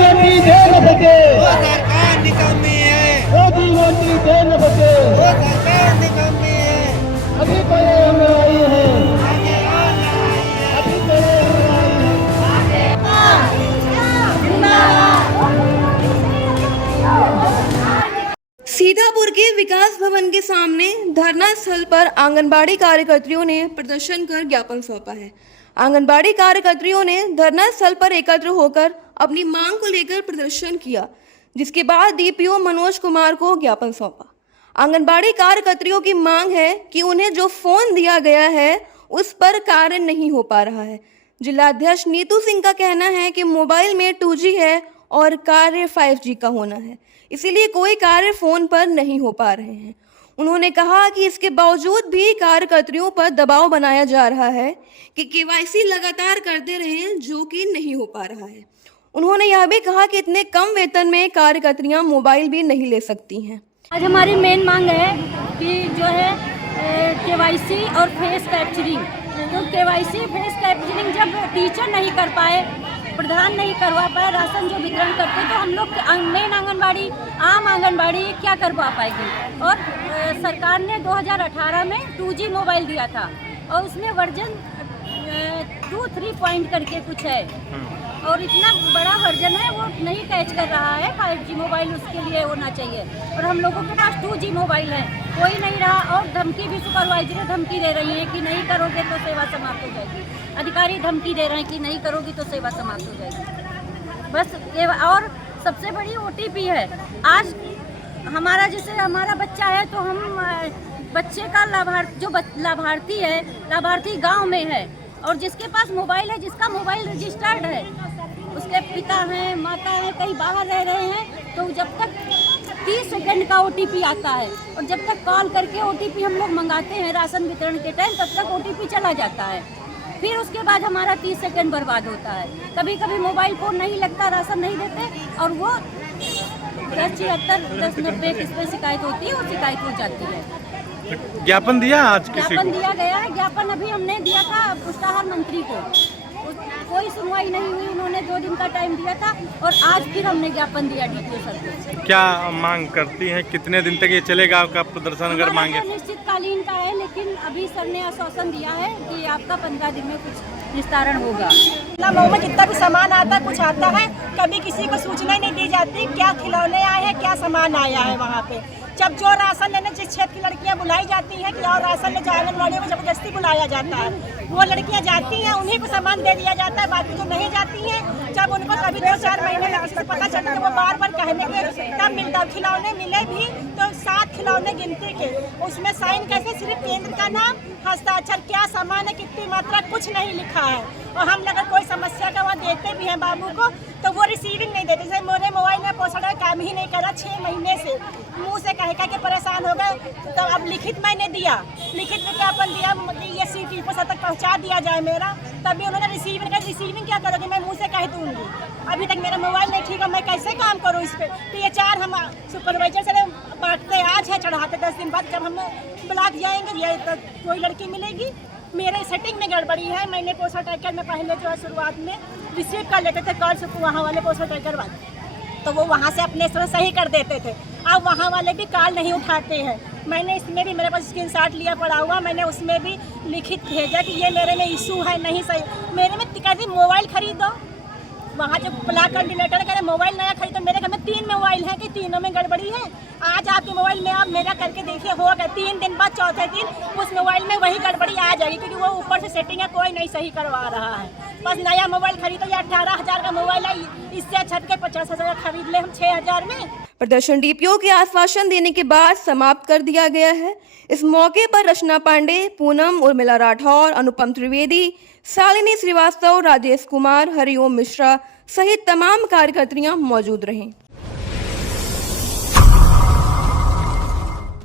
मंत्री दे न सके, वो सरकार निकम्मी है, मोदी मंत्री दे न सके, वो सरकार निकम्मी है, अभी पहले हम आई है, आगे और लड़ाई है। अभी पहले हम आई है। सीतापुर के विकास भवन के सामने धरना स्थल पर आंगनबाड़ी कार्यकर्तियों ने प्रदर्शन कर ज्ञापन सौंपा है। आंगनबाड़ी कार्यकर्तियों ने धरना स्थल पर एकत्र होकर अपनी मांग को लेकर प्रदर्शन किया, जिसके बाद डीपीओ मनोज कुमार को ज्ञापन सौंपा। आंगनबाड़ी कार्यकर्तियों की मांग है कि उन्हें जो फोन दिया गया है उस पर कार्य नहीं हो पा रहा है। जिलाध्यक्ष नीतू सिंह का कहना है कि मोबाइल में 2G है और कार्य 5G का होना है, इसीलिए कोई कार्य फोन पर नहीं हो पा रहे हैं। उन्होंने कहा कि इसके बावजूद भी कार्यकर्तियों पर दबाव बनाया जा रहा है कि केवाईसी लगातार करते रहें, जो कि नहीं हो पा रहा है। उन्होंने यह भी कहा कि इतने कम वेतन में कार्यकर्तियां मोबाइल भी नहीं ले सकती हैं। आज हमारी मेन मांग है कि जो है केवाईसी और फेस कैप्चरिंग, तो केवाईसी फेस कैप्चरिंग जब टीचर नहीं कर पाए, प्रधान नहीं करवा पाए, राशन जो वितरण करते, तो हम लोग मेन आंगनबाड़ी, आम आंगनबाड़ी क्या करवा पाएगी। और सरकार ने 2018 में 2G मोबाइल दिया था और उसमें वर्जन 2-3 पॉइंट करके कुछ है और इतना बड़ा वर्जन है वो नहीं कैच कर रहा है। 5G मोबाइल उसके लिए होना चाहिए और हम लोगों के पास 2G मोबाइल है, कोई नहीं रहा। और धमकी भी सुपरवाइजर धमकी दे रही है कि नहीं करोगे तो सेवा समाप्त हो जाएगी। अधिकारी धमकी दे रहे हैं कि नहीं करोगी तो सेवा समाप्त हो जाएगी। बस ये। और सबसे बड़ी OTP है। आज हमारा जैसे हमारा बच्चा है तो हम बच्चे का लाभार्थी है, लाभार्थी गांव में है और जिसके पास मोबाइल है, जिसका मोबाइल रजिस्टर्ड है, उसके पिता हैं, माता हैं, कई बाहर रह रहे हैं, तो जब तक 30 सेकंड का OTP आता है और जब तक कॉल करके OTP हम लोग मंगाते हैं राशन वितरण के टाइम, तब तक OTP चला जाता है। फिर उसके बाद हमारा 30 सेकंड बर्बाद होता है। कभी कभी मोबाइल फोन नहीं लगता, राशन नहीं देते और वो 1076-1090 किस पे शिकायत होती है, वो शिकायत हो जाती है। ज्ञापन दिया आज किसी को? ज्ञापन दिया गया है। ज्ञापन अभी हमने दिया था पुष्टाहार मंत्री को, कोई सुनवाई नहीं हुई। उन्होंने 2 दिन का टाइम दिया था और आज फिर हमने ज्ञापन दिया DPO सर को। क्या मांग करती हैं, कितने दिन तक ये चलेगा आपका प्रदर्शन अगर मांगे? निश्चितकालीन का है, लेकिन अभी सर ने आश्वासन दिया है कि आपका 15 दिन में कुछ निस्तारण होगा। मऊ में जितना भी सामान आता है, कुछ आता है, कभी किसी को सूचना नहीं दी जाती क्या खिलौने आए हैं, क्या सामान आया है। वहाँ पे जब जो राशन लेने जिस क्षेत्र की लड़कियां बुलाई जाती हैं कि और राशन ले, आंगनबाड़ियों में जबरदस्ती बुलाया जाता है, वो लड़कियां जाती हैं, उन्हीं को सामान दे दिया जाता है। बाकी जो नहीं जाती हैं, जब उनको कभी 2-4 महीने में पता चलता है, वो बार बार कहने के तब मिलता। खिलौने मिले भी तो 7 खिलौने गिनती के, उसमें साइन कैसे, सिर्फ केंद्र का नाम, हस्ताक्षर, क्या सामान है, कितनी मात्रा, कुछ नहीं लिखा है। और हम अगर कोई समस्या का वहाँ देते भी हैं बाबू को, तो वो रिसीविंग नहीं देते। जैसे मेरे मोबाइल में पोस्टर काम ही नहीं करा 6 महीने से, मुंह से कह के परेशान हो गए। तो अब लिखित मैंने दिया, लिखित में ज्ञापन दिया, ये CT को तक पहुँचा दिया जाए मेरा, तभी उन्होंने रिसीविंग क्या करोगे, मैं मुँह से कह दूँगी। अभी तक मेरा मोबाइल नहीं ठीक है, मैं कैसे काम करूँ इस पर। तो ये 4 हम सुपरवाइजर से बांटते, आज है चढ़ाते, 10 दिन बाद जब हम ब्लॉक जाएंगे ये तो कोई लड़की मिलेगी। मेरे सेटिंग में गड़बड़ी है। मैंने पोस्टर टैकर में पहले जो है शुरुआत में रिसीव कर लेते थे कॉल से, वहाँ वाले पोस्टर टैकर वाले, तो वो वहाँ से अपने से सही कर देते थे। अब वहाँ वाले भी कॉल नहीं उठाते हैं। मैंने इसमें भी, मेरे पास स्क्रीनशॉट लिया पड़ा हुआ, मैंने उसमें भी लिखित भेजा कि ये मेरे में इशू है, नहीं सही। मेरे में कहती मोबाइल खरीदो, वहाँ जो ब्लॉक कोऑर्डिनेटर कह रहे मोबाइल नया खरीदो। मेरे घर में 3 मोबाइल हैं कि तीनों में गड़बड़ी है। आज आपके मोबाइल में आप मेरा करके देखिए, हो गया 3 दिन बाद चौथे दिन उस मोबाइल में वही गड़बड़ी आ जाएगी, क्योंकि वो ऊपर से सेटिंग है, कोई नहीं सही करवा रहा है। बस नया मोबाइल खरीदो, या 18,000 का मोबाइल है, इससे अच्छा के 50,000 खरीद ले हम 6,000 में। प्रदर्शन डीपीओ के आश्वासन देने के बाद समाप्त कर दिया गया है। इस मौके पर रचना पांडे, पूनम, उर्मिला राठौर, अनुपम त्रिवेदी, शालिनी श्रीवास्तव, राजेश कुमार, हरिओम मिश्रा सहित तमाम कार्यकर्तियां मौजूद रहीं।